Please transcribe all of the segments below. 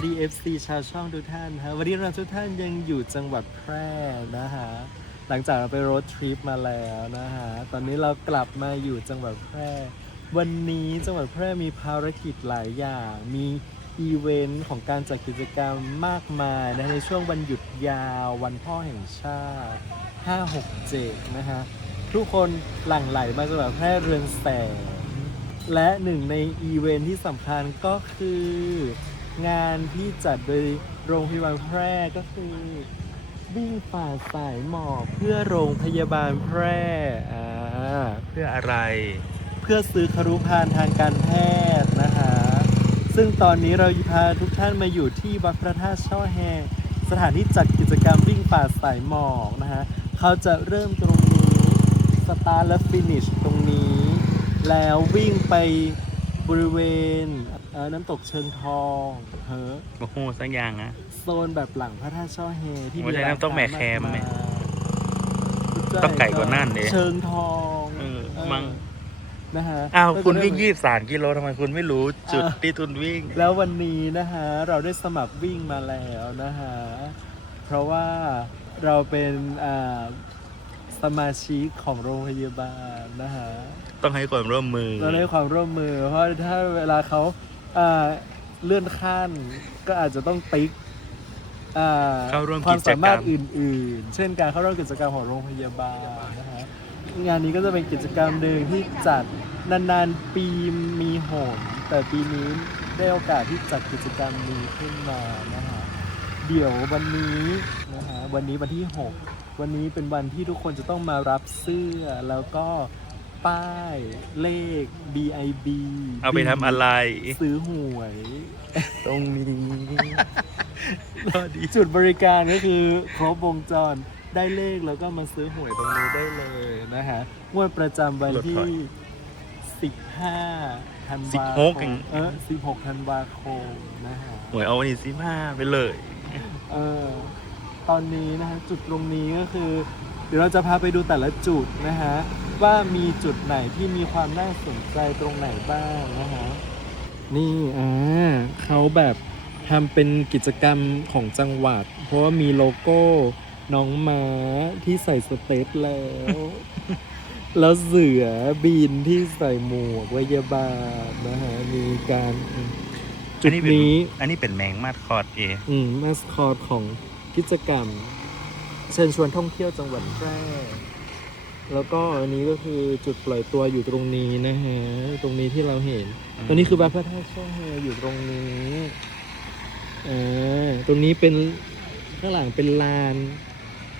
สวัสดี FC ชาวช่องทุกท่านฮะวันนี้เราทุกท่านยังอยู่จังหวัดแพร่นะฮะหลังจากเราไปโรดทริปมาแล้วนะฮะตอนนี้เรากลับมาอยู่จังหวัดแพร่ วันนี้จังหวัดแพร่มีภารกิจหลายอย่าง มีอีเวนต์ของการจัดกิจกรรมมากมายนะในช่วงวันหยุดยาววันพ่อแห่งชาติ 567 นะฮะทุกคนหลั่งไหลมาจังหวัดแพร่เรือนแสงและหนึ่งในอีเวนท์ที่สำคัญก็คือ งานที่จัดโดยโรงพยาบาลแพร่ก็คือวิ่งฝ่าสายหมอกเพื่อโรงพยาบาลแพร่อ่าเพื่ออะไร เพื่อซื้อครุภัณฑ์ทางการแพทย์นะคะ ซึ่งตอนนี้เราพาทุกท่านมาอยู่ที่วัดพระธาตุช่อแฮสถานที่จัดกิจกรรมวิ่งป่าสายหมอกนะฮะเขาจะเริ่มตรงนี้สตาร์และฟินิชตรงนี้ แล้ววิ่งไปบริเวณ น้ำตกเชิงทองเฮ้อโอ้โหสักอย่างนะโซนแบบหลังพระธาตุช่อแฮที่โอ้มีใช่น้ำตกแหม่แคมไหมร้านค้ามากมายต้องไก่กว่านั่นดิเชิงทองเออเออมั้งนะฮะอ้าวก็จะคุณได้วิ่งยี่สามกิโลทำไมคุณไม่รู้จุดอ่าที่คุณวิ่ง แล้ววันนี้นะฮะเราได้สมัครวิ่งมาแล้วนะฮะเพราะว่าเราเป็นอ่าสมาชิกของโรงพยาบาลนะฮะต้องให้ความร่วมมือเราได้ความร่วมมือ เพราะถ้าเวลาเขา อ่าเลื่อนขั้นก็อาจจะต้องติ๊กอ่าเข้าร่วมความกิจสากมารรถรมอื่น ๆ เช่นการเข้าร่วมกิจกรรมของโรงพยาบาลนะฮะงานนี้ก็จะเป็นกิจกรรมหนึ่งที่จัดนานๆปีมีหนแต่ปีนี้ได้โอกาสที่จัดกิจกรรมนี้ขึ้นมานะฮะ เดี๋ยววันนี้นะฮะวันนี้วันที่ 6 วันนี้เป็นวันที่ทุกคนจะต้องมารับเสื้อแล้วก็ ป้ายเลข BIB เอาไปทำอะไร ซื้อหวย ตรงนี้พอดีจุดบริการก็คือครบวงจรได้เลขแล้วก็มาซื้อหวยตรงนี้ได้เลยนะฮะงวดประจำวันที่ 15ธันวาคม16 เองเออ16ธันวาคมนะฮะหวยเอาวันที่สิบห้าไปเลย เออตอนนี้นะฮะจุดตรงนี้ก็คือ เดี๋ยวเราจะพาไปดูแต่ละจุดนะฮะ ว่ามีจุดไหนที่มีความน่าสนใจตรงไหนบ้างนะฮะ นี่อ่าเขาแบบทำเป็นกิจกรรมของจังหวัด เพราะว่ามีโลโก้น้องม้าที่ใส่สเตตแล้ว แล้วเสือบินที่ใส่หมวกพยาบาลนะฮะ มีการจุอัดนนี้เป็นนี้อันนี้เป็นแมงมาดคอร์ดเออืมมาสคอตของกิจกรรม เชิญชวนท่องเที่ยวจังหวัดแพร่ แล้วก็อันนี้ก็คือจุดปล่อยตัวอยู่ตรงนี้นะฮะ ตรงนี้ที่เราเห็น ตรงนี้คือวัดพระธาตุช่อแฮอยู่ตรงนี้อ่าตรงนี้เป็นข้างหลังเป็นลาน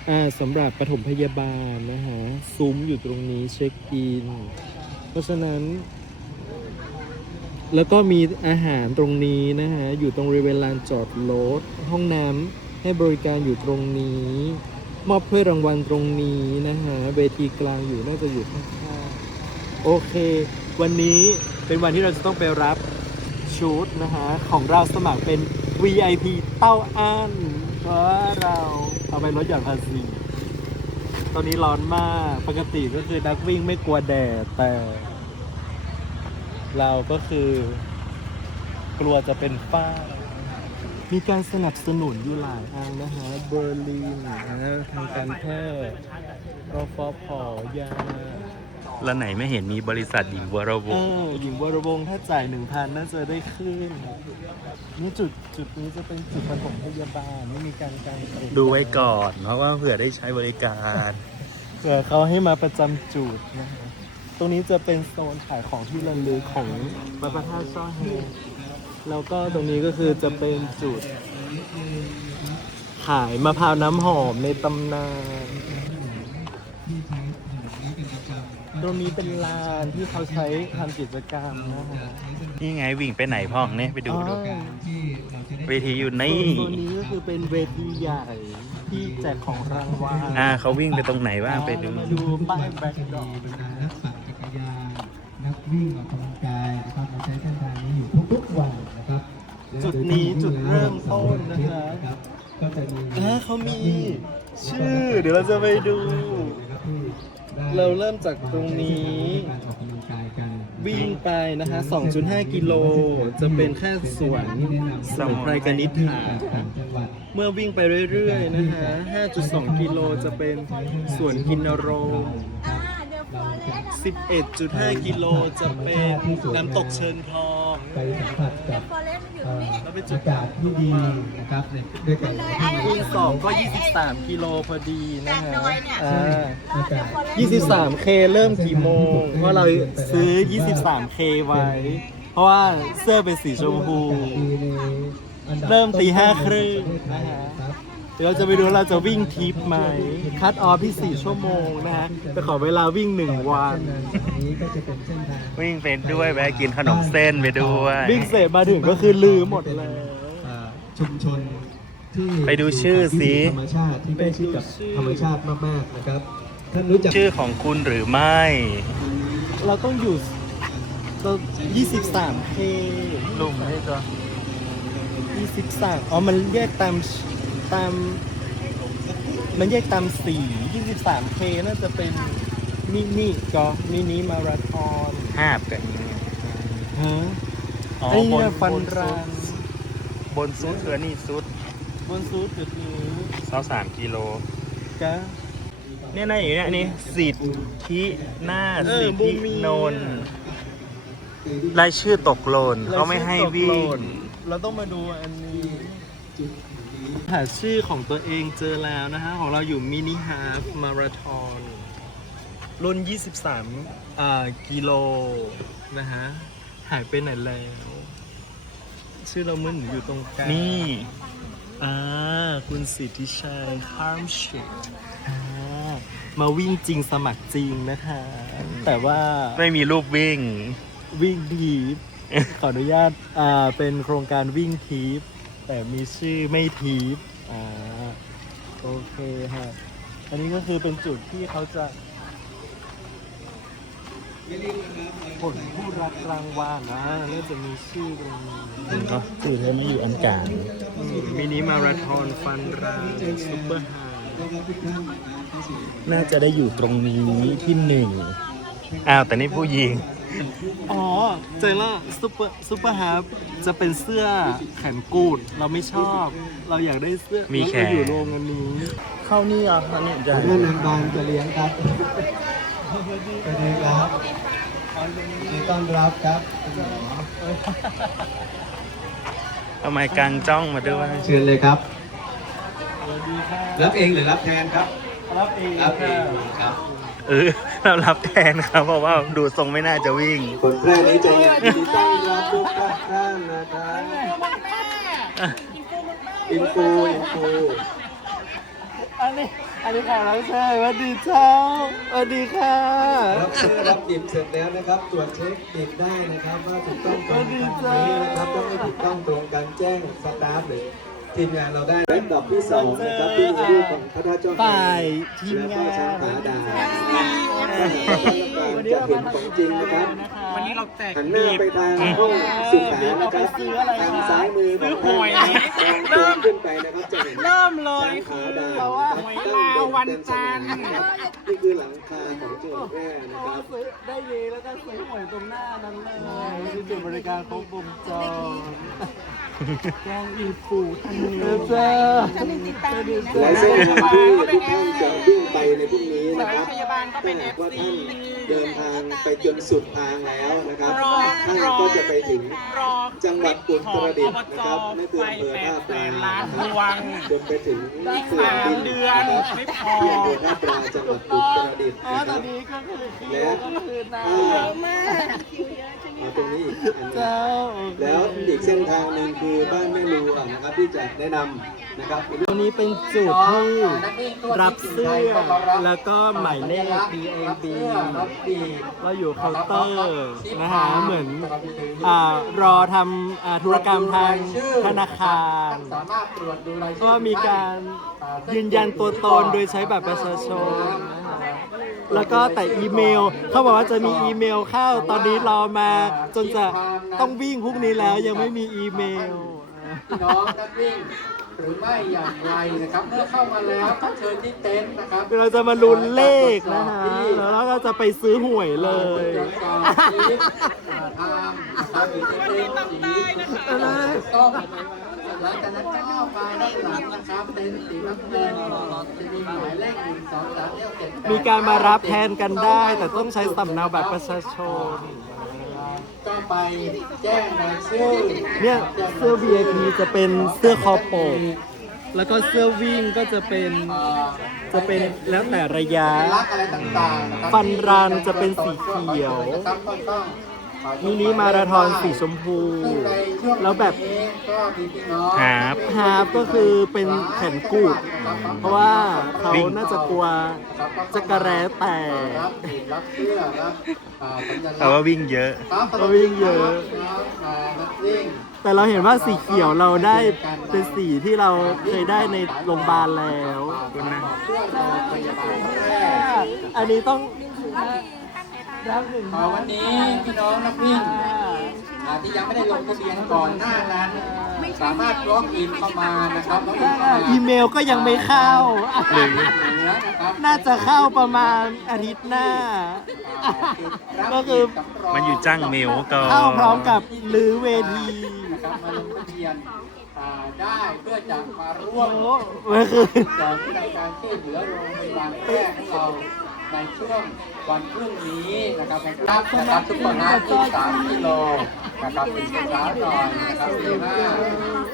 อ่าสำหรับปฐมพยาบาลนะฮะ ซุ้มอยู่ตรงนี้เช็คอิน เพราะฉะนั้น แล้วก็มีอาหารตรงนี้นะฮะ อยู่ตรงบริเวณลานจอดรถห้องน้ำให้บริการอยู่ตรงนี้ มอบถ้วยรางวัลตรงนี้นะฮะเวทีกลางอยู่น่าจะอยู่ข้างๆโอเค วันนี้เป็นวันที่เราจะต้องไปรับชุดนะฮะของเราสมัครเป็น VIP เต้าอั้นเพราะเราเอาไปลดหย่อนภาษีตอนนี้ร้อนมากปกติก็คือนักวิ่งไม่กลัวแดดแต่ เราก็คือ กลัวจะเป็นฝ้า มีการสนับสนุนอยู่หลายอันนะฮะเบอร์ลินนะทางการแพทย์รฟพยาแล้วไหนไม่เห็นมีบริษัทหญิงวรวเองศ์อหญิงวรวงศ์ถ้าจ่ายหนึ่งพันน่าจะได้ขึ้น นี่จุดจุดนี้จะเป็นจุดปฐมพยาบาลไม่มีการกางเต็นท์ดูไว้ก่อนเพราะว่าเผื่อได้ใช้บริการ เผื่อเขาให้มาประจำจุดนะฮะตรงนี้จะเป็นโซนขายของที่ระลึกของวัดพระธาตุช่อแฮ แล้วก็ตรงนี้ก็คือจะเป็นจุด ขายมะพร้าวน้ำหอมในตำนาน ตรงนี้เป็นลานที่เขาใช้ทำกิจกรรมนะฮะนี่ไงวิ่งไปไหนพ่องเนี่ยไปดูดูอ๋อ เวทีอยู่นี่ ตัวนี้ก็คือเป็นเวทีใหญ่ที่แจกของรางวัลอ่าเขาวิ่งไปตรงไหนบ้างไปดู มาดูป้ายแบ็คดรอปบรรดานักปั่นจักรยานนักวิ่งออกกำลังกายนะครับมาใช้เส้นทางนี้อยู่ทุกๆวันนะครับ จุดนี้จุดเริ่มต้นนะคะครับก็จะมีอ่าเขามีชื่อ เดี๋ยวเราจะไปดูนะครับที่ได้เราเริ่มจากตรงนี้การออกกำลังกายกันวิ่งไปนะคะ 2.5 กิโล จะเป็นแค่สวนสมุนไพรกนิษฐาจังหวัดเมื่อวิ่งไปเรื่อยๆนะคะ 5.2 กิโลจะเป็นสวนกินนรงค์อ่าเดี๋ยวฟลอเรสอะ11.5 กิโลจะเป็นน้ำตกเชิญทอง ไปสัมผัสเดี๋กัยวบฟลอเรสมันอยู่ตรงนี้แล้วเป็นจุดอากาศที่ดีนะครับในด้วยกันคูณ2ก็ 23 กิโลพอดีนะฮะอ่าอากาศ 23K เริ่มกี่โมงเพราะเราซื้อ 23K ไว้ เพราะว่าเสื้อเป็นสีชมพู เริ่มตีห้าครึ่งนะฮะเดี๋ยวเราจะไปดูว่าเราจะวิ่งทิปไหม คัดออฟที่ 4 ชั่วโมงนะฮะไปขอเวลาวิ่ง 1 วันนี้ก็จะเป็นเส้นทางวิ่งไปด้วยแวะกินขนมเส้นไปด้วยวิ่งเสร็จมาถึงก็คือลืมหมดเลยอ่าชุมชนที่ไปดูชื่อสิ ธรรมชาติที่ใกล้ชิดกับธรรมชาติมากๆนะครับท่านรู้จักชื่อของคุณหรือไม่ เราต้องอยู่เรา 23K ลุงให้ตัว23 อ๋อ มันแยกตาม ตาม มันแยกตามสี 23K น่าจะเป็นมินิก็มินิมาราธอนห้าบกันฮะอ๋อไอ้บเนี่นยฟันบนรันบนซุดเรือนี่ซุดบนซูดจุดนี้เสาสามกิโล กะ เนี่ยนะอยู่เนี่ยอันนี้สิทธิหน้าเออสิทบุธิมี นนท์รายชื่อตกหล่นเขาไม่ให้วิ่ง เราต้องมาดูอันนี้ หาชื่อของตัวเองเจอแล้วนะฮะ ของเราอยู่มินิฮาฟมาราธอนรุ่น 23อ่ากิโลนะฮะ หายไปไหนแล้ว ชื่อเรามึนอยู่ตรงกลาง นี่ อ่า คุณสิทธิชัยคาร์มชิตอ่ามาวิ่งจริงสมัครจริงนะคะ แต่ว่าไม่มีรูปวิ่ง วิ่งทีปขออนุญาตอ่าเป็นโครงการวิ่งทีป แต่มีชื่อไม่ทีปอ่าโอเคฮะอันนี้ก็คือเป็นจุดที่เขาจะผลผู้รักรางวัลนะนี่จะมีชื่อตรงนี้ก็คือเธอไม่อยู่อันกลางมินิมาราธอนฟันรันซุปเปอร์ไฮน่าจะได้อยู่ตรงนี้ที่หนึ่ง อ้าวแต่นี่ผู้หญิง อ๋อ เจอแล้วซุปเปอร์ซุปเปอร์ฮาร์ฟจะเป็นเสื้อแขนกูด เราไม่ชอบ เราอยากได้เสื้อมีแขน เราอยู่โรงอันนี้เข้านี่อะอันนี้จะเรื่องนางบานจะเลี้ยงครับสวัสดีครับยินดีต้อนรับครับทำไมกลางจ้องมาด้วย เชิญเลยครับสวัสดีครับ รับเองหรือรับแทนครับ รับเองรับเองครับ เออ เรารับแทนครับเพราะว่าดูทรงไม่น่าจะวิ่ง คนแรกนี้จะยินดีต้อนรับทุกท่านนะครับอินฟูอินฟูอันนี้อันนี้แขกรับเชิญสวัสดีเจ้าสวัสดีค่ะรับเสื้อรับดิบเสร็จแล้วนะครับ ตรวจเช็คดิบได้นะครับว่าถูกต้องตรงกันไหมนะครับถ้าไม่ถูกต้องตรงกันแจ้งสตาฟหรือ ทีมงานเราได้และดอกที่สองนะครับที่มีรูปของพระธาตุเจ้าฝ่ายทีมแล้วงาก็ช้างนผาดาจะเห็นของจริงนะครับ วันนี้เราแจกหันหน้าไปทางห้องสุขานะครับทางซ้ายมือของท่านมองตรงขึ้นไปนะครับจะเห็นเริ่มเลยช้างผาดาเพราะว่าหวยลาววันจันทร์นี่คือหลังคาของจังหวัดแพร่นะครับซื้อได้ดีแล้วก็ซื้อหวยตรงหน้านั้นเลยคือจุดบริการครบวงจร แกงอินฟูทันเนื้อเจ้าฉันมีติดตามอยู่นะและเส้นทางที่ทุกท่านจะวิ่งไปในพรุ่งนี้นะครับถ้าหากว่าท่านเดินทางไปจนสุดทางแล้วนะครับท่านก็จะไปถึงจังหวัดอุตรดิตถ์นะครับนั่นคืออำเภอท่าปลานะครับจนไปถึงเขื่อนดินเดือนไม่พอที่อำเภอท่าปลาจังหวัดอุตรดิตถ์อ๋อนะคตอรันบนี้ก็คือคิวและก็คือน้ถ้ามากคิวเยอะใช่ไหมเอาตรงนี้อีกอันหนึ่งเจ้าแล้วอีกเส้นทางหนึ่งคือบ้านแม่ลูอะนะครับที่จะแนะนำนะครับตรงนี้เป็นจุดที่รับเสื้อแล้วก็หมายเลข BAB เราอยู่เคาน์เตอร์นะฮะเหมือนอ่ารอทำธุรกรรมทางธนาคารก็มีการยืนยันตัวตนโดยใช้บัตรประชาชนแล้วก็แต่อีเมลเขาบอกว่าจะมีอีเมลเข้าตอนนี้รอมาจนจะต้องวิ่งพรุ่งนี้แล้วยังไม่มีอีเมล พี่น้องนักวิ่งหรือไม่อย่างไรนะครับ เมื่อเข้ามาแล้วก็เชิญที่เต็นท์นะครับเราจะมาลุ้นเลขนะฮะแล้วเราก็จะไปซื้อหวยเลยตรวจสอบสีอ่าทางนะครับหรือจะเป็นสีถูกต้องหลังจากนั้นก็มาด้านหลังนะครับเป็นสีน้ำเงินจะมีหมายเลขหนึ่งสองสามเจ็ดแปด มีการมารับแทนกันได้ แต่ต้องใช้สำเนาบัตรประชาชนก็ ไปแจ้งรายชื่อเนี่ยเสื้อ VIP จะเป็นเสื้อคอปก แล้วก็เสื้อวิ่งก็จะเป็นอ่าจะเป็นแล้วแต่ระยะ ลักษณ์อะไรต่างๆะครับฟันรันจะเป็นสีเขียว นะครับก็ต้องขอ มินิมาราธอนสีชมพูซึ่งในช่วงแล้วแบบนี้ก็มีพี่น้องครับฮาร์ฟก็คือเป็นแขนกูด เพราะว่าเขาน่าจะกลัวจะกระแร้แตกรับผิดรับเสื้อรับอ่าสัญลักษณ์แต่ว่าวิ่งเยอะครับก็วิ่งเยอะครับอ่านักวิ่งแต่เราเห็นว่าสีเขียวเราได้เป็นสีที่เราเคยได้ในโรงพยาบาลแล้วช่วยโรงพยาบาลแพร่อันนี้ต้อง รับหนึ่งอ่าวันนี้พี่น้องนักวิ่งอ่าที่ยังไม่ได้ลงทะเบียนก่อนหน้านั้น สามารถล็อกอินเข้ามานะครับล็อกอินเข้ามาอีเมลก็ยังไม่เข้าหรือนะครับน่าจะเข้าประมาณอาทิตย์หน้าก็คือ มันอยู่จ้างเมลก็ เข้าพร้อมกับลือเวทีนะครับมาลงทะเบียนอ่าได้เพื่อจะมาร่วโอ้มเมื่อคืนสอนในการช่วยเหลือโรงพยาบาลแพร่ของเรา ในช่วงวันพรุ่งนี้นะครับนะครับนะครับทุกคนนะที่สามกิโลนะครับเป็นเช้าหน่อยนะครับตีห้า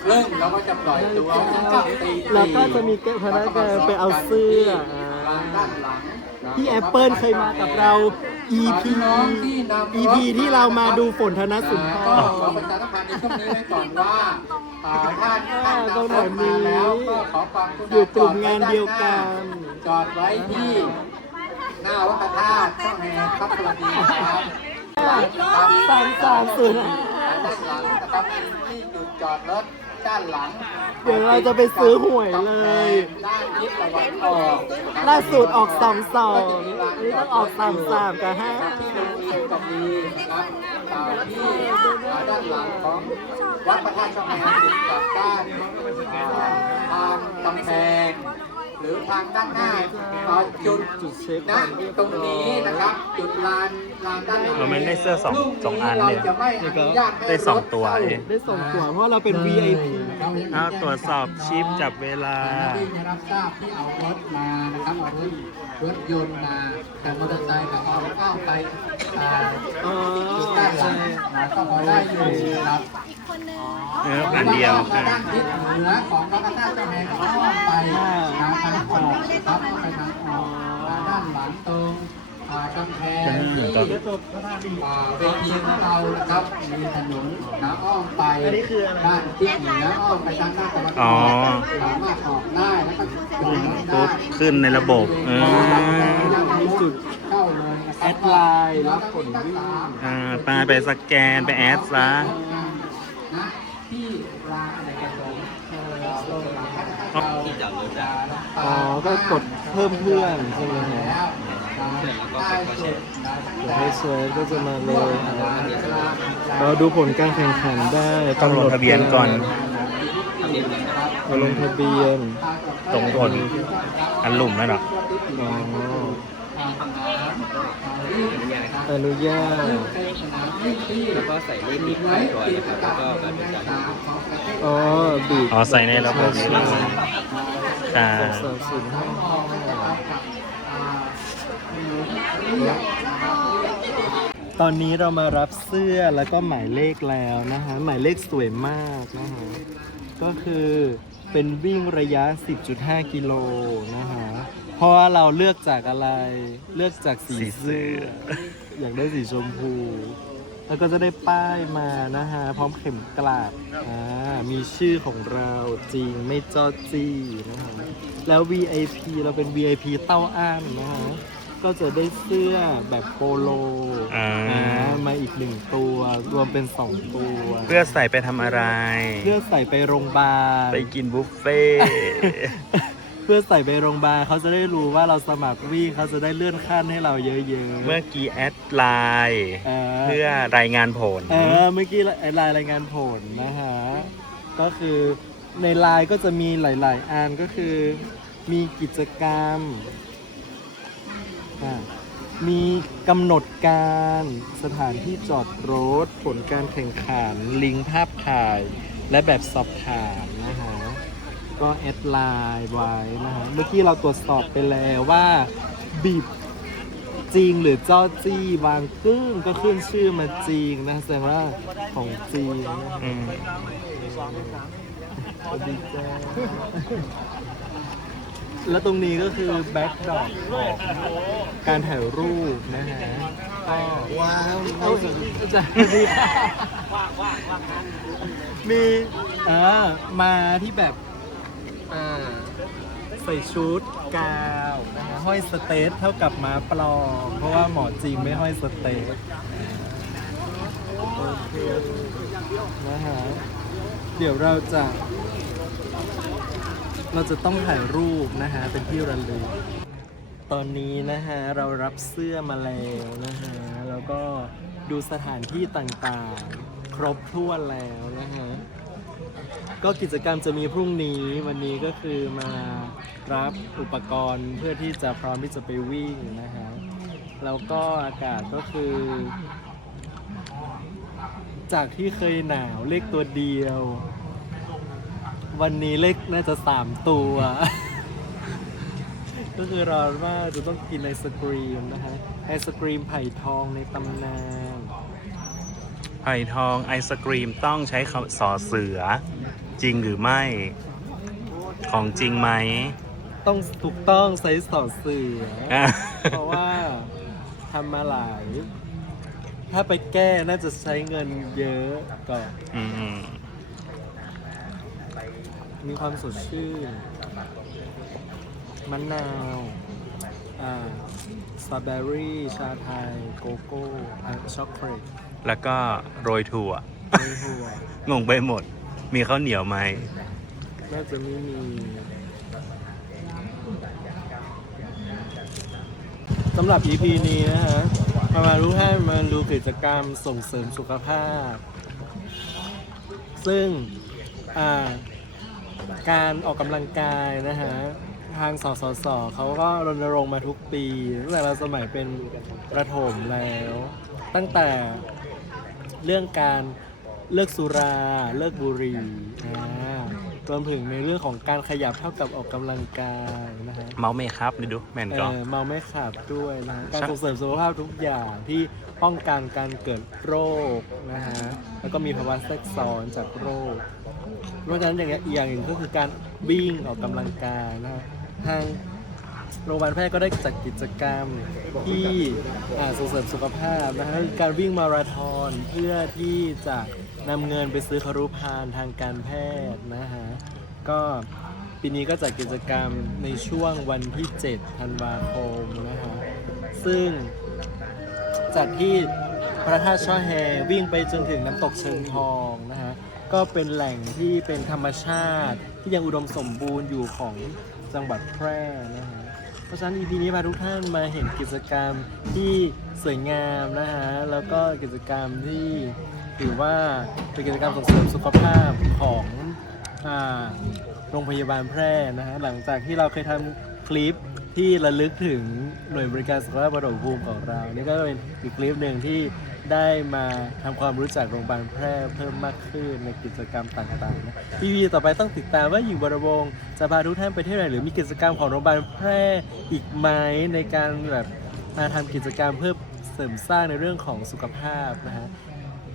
ครึ่งเราก็จะปล่อยตัวนะครับตีสี่แล้วก็จะมีพนักงานไปเอาเสื้อลานด้านหลังนะพี่แอปเปิลเคยมากับเรา EP EP ที่เรามาดูฝนธนสุนทก็รขอประชาสัมพันธ์ในช่วงนี้ไว้ก่อนว่าอ่าท่านท่านตรงนำไหนรถมีมาแล้วก็ขอความกรุณาอยู่กลุ่มงานเดียวกัน จอดไว้ที่ หน้าวัดพระธาตุช่องแห่พระกรณีครับสามสามศูนย์ด้านหลังนะครับที่จุดจอดรถด้านหลัง เดี๋ยวเราจะไปซื้อหวยเลย ด้านทิศตะวันออกล่าสุดออกสองสองนนี้ต้องออกสามสามกับห้าที่โรงเรียนก็มีนะครับตามที่ด้านหลังของวัดพระธาตุช่องแห่ติดกับด้านทางกำแพง รือทางด้านหน้าเอ่อจุดจุดเช็คนะตรงนี้นะครับจุดลานลานด้านหลังเราไม่ได้เสื้อสองสองอันเนี่ย ราจะไม่อนุญาตให้ได้สองตัวเองได้ส่งตัวเพราะเราเป็น VIP เอาตรวจสอบชิปจับเวลา ที่ได้รับทราบที่เอารถมานะครับเอารถรถยนต์มาแต่มอเตอร์ไซค์ก็เอาเข้าไปอ่าอ๋อจุดด้านหลังนะก็พอได้อยู่ครับ เอออันเดียวแล้ค่ะก็ด้านทิศเหนือของพระพระธาตุเจ้าแห่ก็อ้อมไป ทางทางออกครับอ้อมไปทางออกมาด้านหลังตรงอ่ากำแพงที่อ่าเวทีของเรานะครับ มีถนนนะอ้อมไปด้านทิศเหนืออ้อมไปทางด้านตะวันออ๋ออกสามารถออกได้แล้วก็จอดรถได้ปุ๊บขึ้นในระบบเออมีจุดเข้าเลยนะคแอรับดไลน์รับผลวิ่งอ่าไปไปสแกนไปแอดซะนะที่ลานอะไรกันตรงเออโรง หลังพระธาตุที่จอดรถได้อ๋อ ก็กดเพิ่มเพื่อนใช่ไหมฮะแล้วได้สุดนะเดี๋ยวให้เซิร์ชก็จะมาเลยเราดูผลการแข่งขันได้ต้องลงทะเบียนก่อนเราลงทะเบียนตรงผลอันหลุมนั่นหรออ๋อ อนุญาตแล้วก็ใส่เลขนี้ไว้ก่อนนะครับแล้วก็บัตรประชาชนอ๋อบีบอ๋อใส่ในระบบนี้เลยค่ะสองสามศูนย์ห้าตอนนี้เรามารับเสื้อแล้วก็หมายเลขแล้วนะคะหมายเลขสวยมากนะคะก็คือเป็นวิ่งระยะ 10.5 กิโลนะคะ เพราะว่าเราเลือกจากอะไร เลือกจากสีสีเสื้เสื้อออยากได้สีชมพู แล้วก็จะได้ป้ายมานะฮะ พร้อมเข็มกลัดอ่า มีชื่อของเราจริงไม่จอจี้นะฮะ แล้ว VIP เราเป็น VIP เต้าอ้านนะฮะ ก็จะได้เสื้อแบบโปโลอ่า อ่ามาอีกหนึ่งตัว รวมเป็นสองตัว เพื่อใส่ไปทำอะไร เพื่อใส่ไปโรงพยาบาล ไปกินบุฟเฟ่ต์ เพื่อใส่ไปโรงพยาบาลเขาจะได้รู้ว่าเราสมัครวิ่งเขาจะได้เลื่อนขั้นให้เราเยอะๆเมื่อกี้แอดไลน์เออเพื่อรายงานผล เออเมื่อกี้รายรายงานผลนะฮะก็คือในไลน์ก็จะมีหลายๆอันก็คือมีกิจกรรมอะมีกำหนดการสถานที่จอดรถ ผลการแข่งขัน ลิงก์ภาพถ่าย และแบบสอบถามนะฮะ ก็แอดไลน์ไว้นะฮะเมื่อกี้เราตรวจสอบไปแล้วว่าบีบจริงหรือจ้อจี้วางกึ้งก็ขึ้นชื่อมาจริงนะแสดงว่าของจริงนะอืมสวัสดีจ้าแล้วตรงนี้ก็คือแบ็กดรอปของการถ่ายรูปนะฮะก็ว้าวเอาจะมีเออมาที่แบบ อ่าใส่ชุดกาวนะฮะห้อยสเตทเท่ากับม้าปลอม เพราะว่าหมอจริงไม่ห้อยสเตทโอเคนะฮะเดี๋ยวเราจะ เราจะต้องถ่ายรูปนะฮะเป็นที่ระลึกตอนนี้นะฮะเรารับเสื้อมาแล้วนะฮะแล้วก็ดูสถานที่ต่างๆ ครบถ้วนแล้วนะฮะ ก็กิจกรรมจะมีพรุ่งนี้วันนี้ก็คือมารับอุปกรณ์เพื่อที่จะพร้อมที่จะไปวิ่งนะฮะแล้วก็อากาศก็คือ จากที่เคยหนาวเลขตัวเดียว วันนี้เลขน่าจะสามตัว ก็คือร้อนมากจะต้องกินไอศกรีมนะฮะไอศกรีมไผ่ทองในตำนาน ไผ่ทองไอศกรีมต้องใช้คำสอเสือ จริงหรือไม่ ของจริงไหม ต้องถูกต้องไซส์ต่อเสือ อะ เพราะว่าทำมาหลาย ถ้าไปแก้น่าจะใช้เงินเยอะก็อืมมีความสดชื่นมะนาวอ่าสตรอเบอรี่ ชาไทย โกโก้อะช็อกโกแลต แล้วก็โรยถั่ว ไม่หัวงงไปหมด มีข้าวเหนียวไหม น่าจะไม่มีสำหรับ EP นี้นะฮะมามารู้ให้มาดูกิจกรรมส่งเสริมสุขภาพ ซึ่งอ่าการออกกำลังกายนะฮะ ทางสสสเขาก็รณรงค์มาทุกปีตั้งแต่เราสมัยเป็นประถมแล้ว ตั้งแต่ เรื่องการเลิกสุราเลิกบุหรี่อ่ารวมถึงในเรื่องของการขยับเท่ากับออกกำลังกายนะฮะ เมาเมครับนี่ดูแมนเอก็อเมาไม่ขับด้วยนะฮะการใช่ส่งเสริมสุขภาพทุกอย่างที่ป้องกันการเกิดโรคนะฮะแล้วก็มีภาวะแทรกซ้อนจากโรคเพราะฉะนั้นอย่างเงี้ยอีกอย่างหนึ่งก็คือการวิ่งออกกำลังกายนะฮะทาง โรงพยาบาลแพทย์ก็ได้จัดกิจกรรมที่ส่งเสริมสุขภาพนะฮะการวิ่งมาราธอนเพื่อที่จะนำเงินไปซื้อคารุภัณฑ์ทางการแพทย์นะฮะก็ปีนี้ก็จัดกิจกรรมในช่วงวันที่ 7 ธันวาคมนะฮะซึ่งจัดที่พระธาตุช่อแฮวิ่งไปจนถึงน้ำตกเชิงทองนะฮะก็เป็นแหล่งที่เป็นธรรมชาติที่ยังอุดมสมบูรณ์อยู่ของจังหวัดแพร่นะ ราะฉะนั้น EP นี้พาทุกท่านมาเห็นกิจกรรมที่สวยงามนะฮะ แล้วก็กิจกรรมที่ถือว่าเป็นกิจกรรมส่งเสริมสุขภาพของอ่าโรงพยาบาลแพร่นะฮะ หลังจากที่เราเคยทำคลิป ที่ระลึกถึงหน่วยบริการสุขภาพบรมภูมิของเรา นี่ก็เป็นอีกคลิปหนึ่งที่ได้มาทำความรู้จักโรงพยาบาลแพร่เพิ่มมากขึ้นในกิจกรรมต่างๆนะทีวีต่อไปต้องติดตามว่าหญิงบรวงศ์จะพาทุกท่านไปเที่ยวไหนหรือมีกิจกรรมของโรงพยาบาลแพร่อีกไหมในการแบบมาทำกิจกรรมเพื่อเสริมสร้างในเรื่องของสุขภาพนะฮะ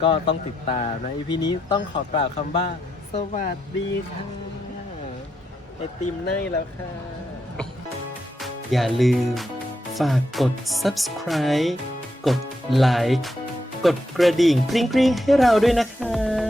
ก็ต้องติดตามนะอีพีนี้ต้องขอกล่าวคำว่า สวัสดีค่ะไอติมเนยแล้วค่ะ อย่าลืม ฝากกด subscribe กดไลค์กดกระดิ่งกริ๊งๆให้เราด้วยนะคะ